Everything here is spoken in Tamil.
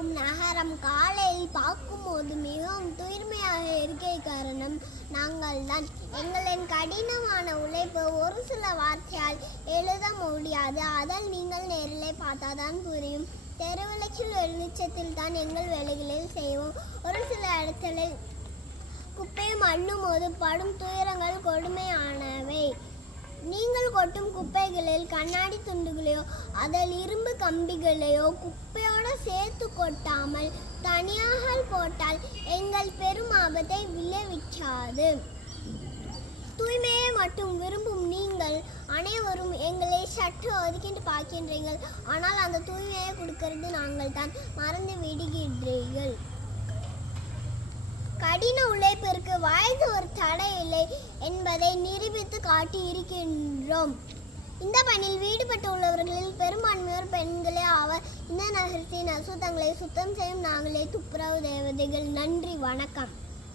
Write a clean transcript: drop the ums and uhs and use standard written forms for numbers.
இருக்கும் நகரம் காலையில் பார்க்கும்போது மிகவும் தூய்மையாக இருக்க காரணம் நாங்கள் தான். எங்களின் கடினமான உழைப்பு ஒரு சில வார்த்தையால் எழுத முடியாது. அதில் நீங்கள் நேரில் பார்த்தாதான் புரியும். தெருவிளக்கில் வெளிச்சத்தில் தான் எங்கள் வேலைகளில் செய்வோம். ஒரு சில இடங்களில் குப்பையை மண்ணும் போது படும் துயரங்கள் கொடுமையானவை. நீங்கள் கொட்டும் குப்பைகளில் கண்ணாடி துண்டுகளையோ அதில் இரும்பு கம்பிகளையோ குப்பையோடு சேர்த்து கொட்டாமல் தனியாக போட்டால் எங்கள் பெரும் ஆபத்தை விளைவிக்காது. தூய்மையை மட்டும் விரும்பும் நீங்கள் அனைவரும் எங்களை சற்று ஒதுக்கிட்டு பார்க்கின்றீர்கள். ஆனால் அந்த தூய்மையை கொடுக்கிறது நாங்கள் தான், மறந்து விடுகின்றீர்கள். கடின உழைப்பிற்கு வயது ஒரு தடை இல்லை என்பதை நிரூபித்து காட்டியிருக்கின்றோம். இந்த பணியில் ஈடுபட்டுள்ளவர்களில் பெரும்பான்மையோர் பெண்களே ஆவர். இந்த நகரத்தின் அசுத்தங்களை சுத்தம் செய்யும் நாங்களே துப்புரவு தேவதைகள். நன்றி, வணக்கம்.